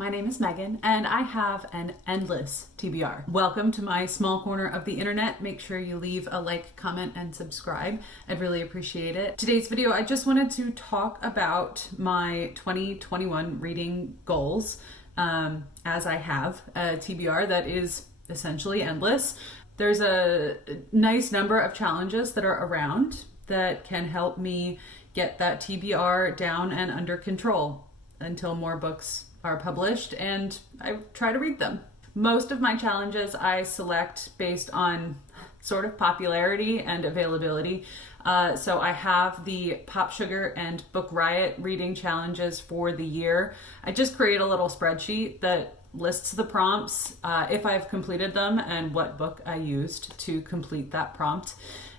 My name is Megan, and I have an endless TBR. Welcome to my small corner of the internet. Make sure you leave a like, comment, and subscribe. I'd really appreciate it. Today's video, I just wanted to talk about my 2021 reading goals, as I have a TBR that is essentially endless. There's a nice number of challenges that are around that can help me get that TBR down and under control until more books are published and I try to read them. Most of my challenges I select based on sort of popularity and availability. So I have the Pop Sugar and Book Riot reading challenges for the year. I just create a little spreadsheet that lists the prompts, if I've completed them, and what book I used to complete that prompt.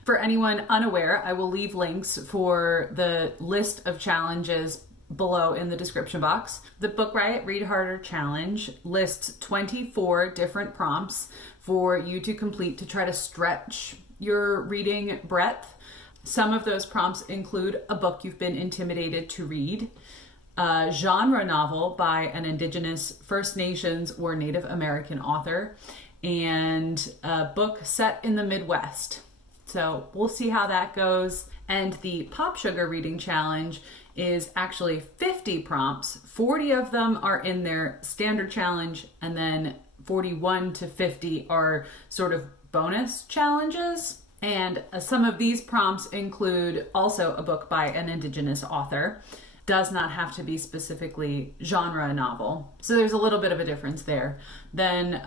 For anyone unaware, I will leave links for the list of challenges below in the description box. The Book Riot Read Harder Challenge lists 24 different prompts for you to complete to try to stretch your reading breadth. Some of those prompts include a book you've been intimidated to read, a genre novel by an Indigenous, First Nations, or Native American author, and a book set in the Midwest. So we'll see how that goes. And the Pop Sugar Reading Challenge is actually 50 prompts. 40 of them are in their standard challenge, and then 41 to 50 are sort of bonus challenges. And some of these prompts include also a book by an Indigenous author. Does not have to be specifically genre novel. So there's a little bit of a difference there. Then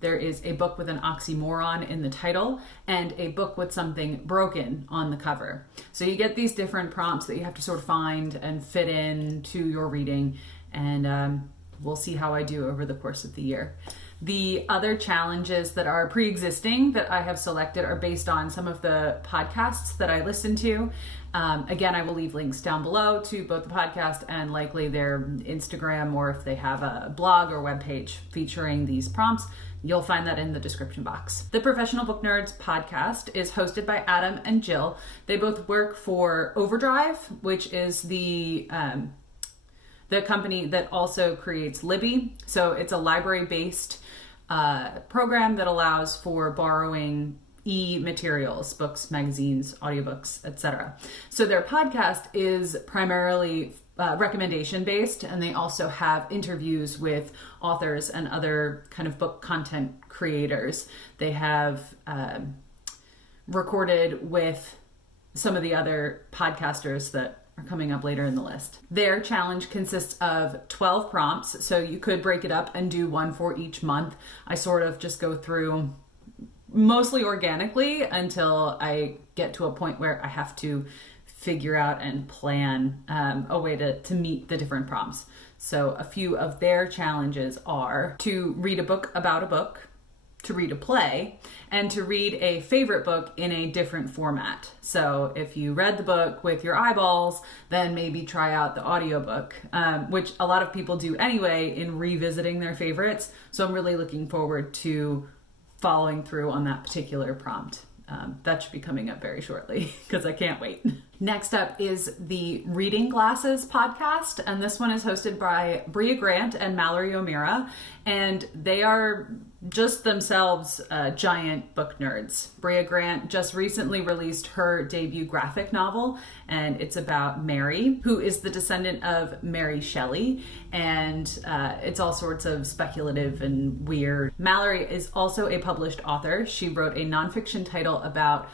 there is a book with an oxymoron in the title and a book with something broken on the cover. So you get these different prompts that you have to sort of find and fit in to your reading, and we'll see how I do over the course of the year. The other challenges that are pre-existing that I have selected are based on some of the podcasts that I listen to. Again, I will leave links down below to both the podcast and likely their Instagram, or if they have a blog or webpage featuring these prompts, you'll find that in the description box. The Professional Book Nerds podcast is hosted by Adam and Jill. They both work for Overdrive, which is the company that also creates Libby. So it's a library-based program that allows for borrowing e-materials, books, magazines, audiobooks, etc. So their podcast is primarily recommendation based, and they also have interviews with authors and other kind of book content creators. They have recorded with some of the other podcasters that are coming up later in the list. Their challenge consists of 12 prompts, so you could break it up and do one for each month. I sort of just go through mostly organically until I get to a point where I have to figure out and plan a way to meet the different prompts. So a few of their challenges are to read a book about a book, to read a play, and to read a favorite book in a different format. So if you read the book with your eyeballs, then maybe try out the audiobook, which a lot of people do anyway in revisiting their favorites. So I'm really looking forward to following through on that particular prompt. That should be coming up very shortly because I can't wait. Next up is the Reading Glasses podcast, and this one is hosted by Brea Grant and Mallory O'Meara, and they are just themselves giant book nerds. Brea Grant just recently released her debut graphic novel, and it's about Mary, who is the descendant of Mary Shelley, and it's all sorts of speculative and weird. Mallory is also a published author. She wrote a nonfiction title about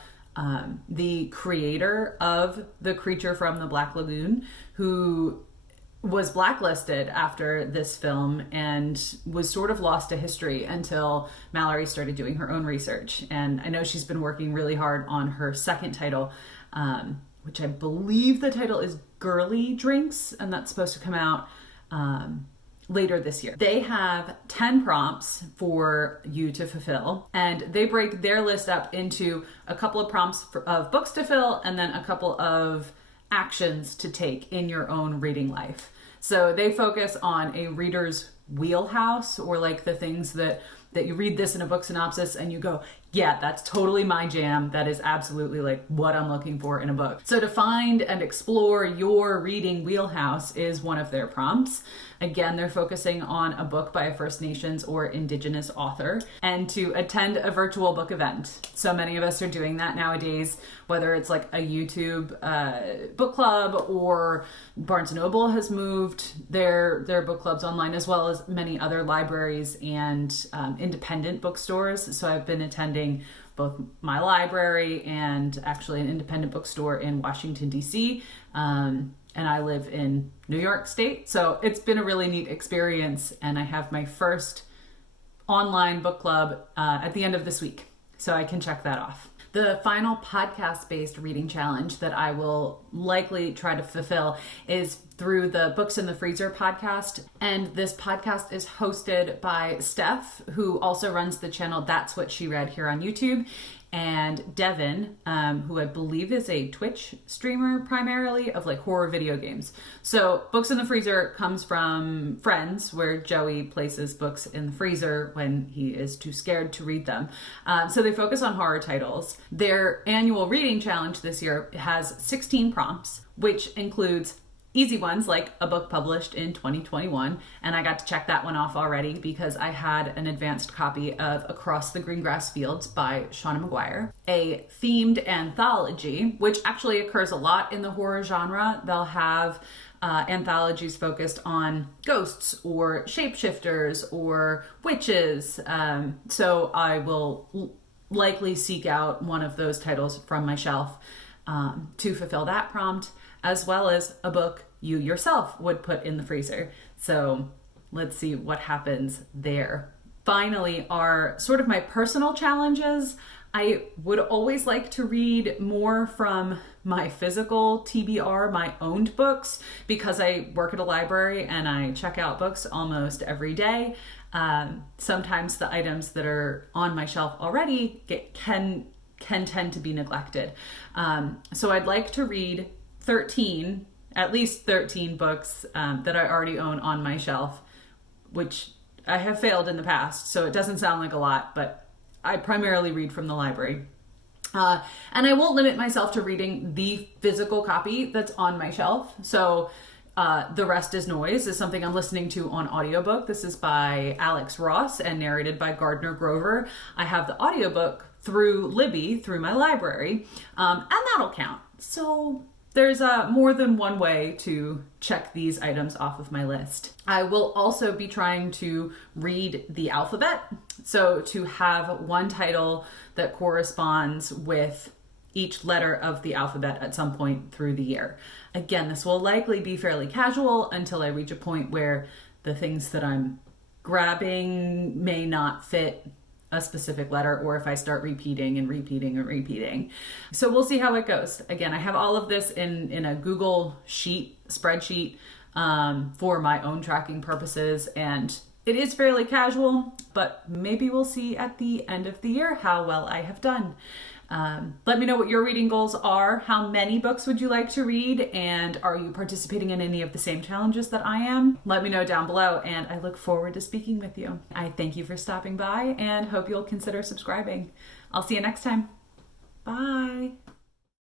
the creator of The Creature from the Black Lagoon, who was blacklisted after this film and was sort of lost to history until Mallory started doing her own research. And I know she's been working really hard on her second title, which I believe the title is Girly Drinks, and that's supposed to come out later this year. They have 10 prompts for you to fulfill, and they break their list up into a couple of prompts of books to fill and then a couple of actions to take in your own reading life. So they focus on a reader's wheelhouse, or like the things that that you read this in a book synopsis and you go, yeah, that's totally my jam. That is absolutely like what I'm looking for in a book. So to find and explore your reading wheelhouse is one of their prompts. Again, they're focusing on a book by a First Nations or Indigenous author, and to attend a virtual book event. So many of us are doing that nowadays, whether it's like a YouTube book club, or Barnes & Noble has moved their book clubs online, as well as many other libraries and independent bookstores. So I've been attending both my library and actually an independent bookstore in Washington, D.C., and I live in New York State. So it's been a really neat experience. And I have my first online book club at the end of this week. So I can check that off. The final podcast-based reading challenge that I will likely try to fulfill is through the Books in the Freezer podcast. And this podcast is hosted by Steph, who also runs the channel That's What She Read here on YouTube, and Devin, who I believe is a Twitch streamer primarily of like horror video games. So Books in the Freezer comes from Friends, where Joey places books in the freezer when he is too scared to read them. So they focus on horror titles. Their annual reading challenge this year has 16 prompts, which includes easy ones like a book published in 2021, and I got to check that one off already because I had an advanced copy of Across the Greengrass Fields by Shauna Maguire, a themed anthology, which actually occurs a lot in the horror genre. They'll have anthologies focused on ghosts or shapeshifters or witches, so I will likely seek out one of those titles from my shelf to fulfill that prompt, as well as a book you yourself would put in the freezer. So let's see what happens there. Finally, are sort of my personal challenges. I would always like to read more from my physical TBR, my owned books, because I work at a library and I check out books almost every day. Sometimes the items that are on my shelf already can tend to be neglected. So I'd like to read at least 13 books that I already own on my shelf, which I have failed in the past, so it doesn't sound like a lot, but I primarily read from the library. And I won't limit myself to reading the physical copy that's on my shelf. So The Rest is Noise is something I'm listening to on audiobook. This is by Alex Ross and narrated by Gardner Grover. I have the audiobook through Libby, through my library, and that'll count. So there's more than one way to check these items off of my list. I will also be trying to read the alphabet, so to have one title that corresponds with each letter of the alphabet at some point through the year. Again, this will likely be fairly casual until I reach a point where the things that I'm grabbing may not fit a specific letter, or if I start repeating. So we'll see how it goes. Again, I have all of this in a Google spreadsheet for my own tracking purposes, and it is fairly casual, but maybe we'll see at the end of the year how well I have done. Let me know what your reading goals are. How many books would you like to read? And are you participating in any of the same challenges that I am? Let me know down below, and I look forward to speaking with you. I thank you for stopping by and hope you'll consider subscribing. I'll see you next time. Bye.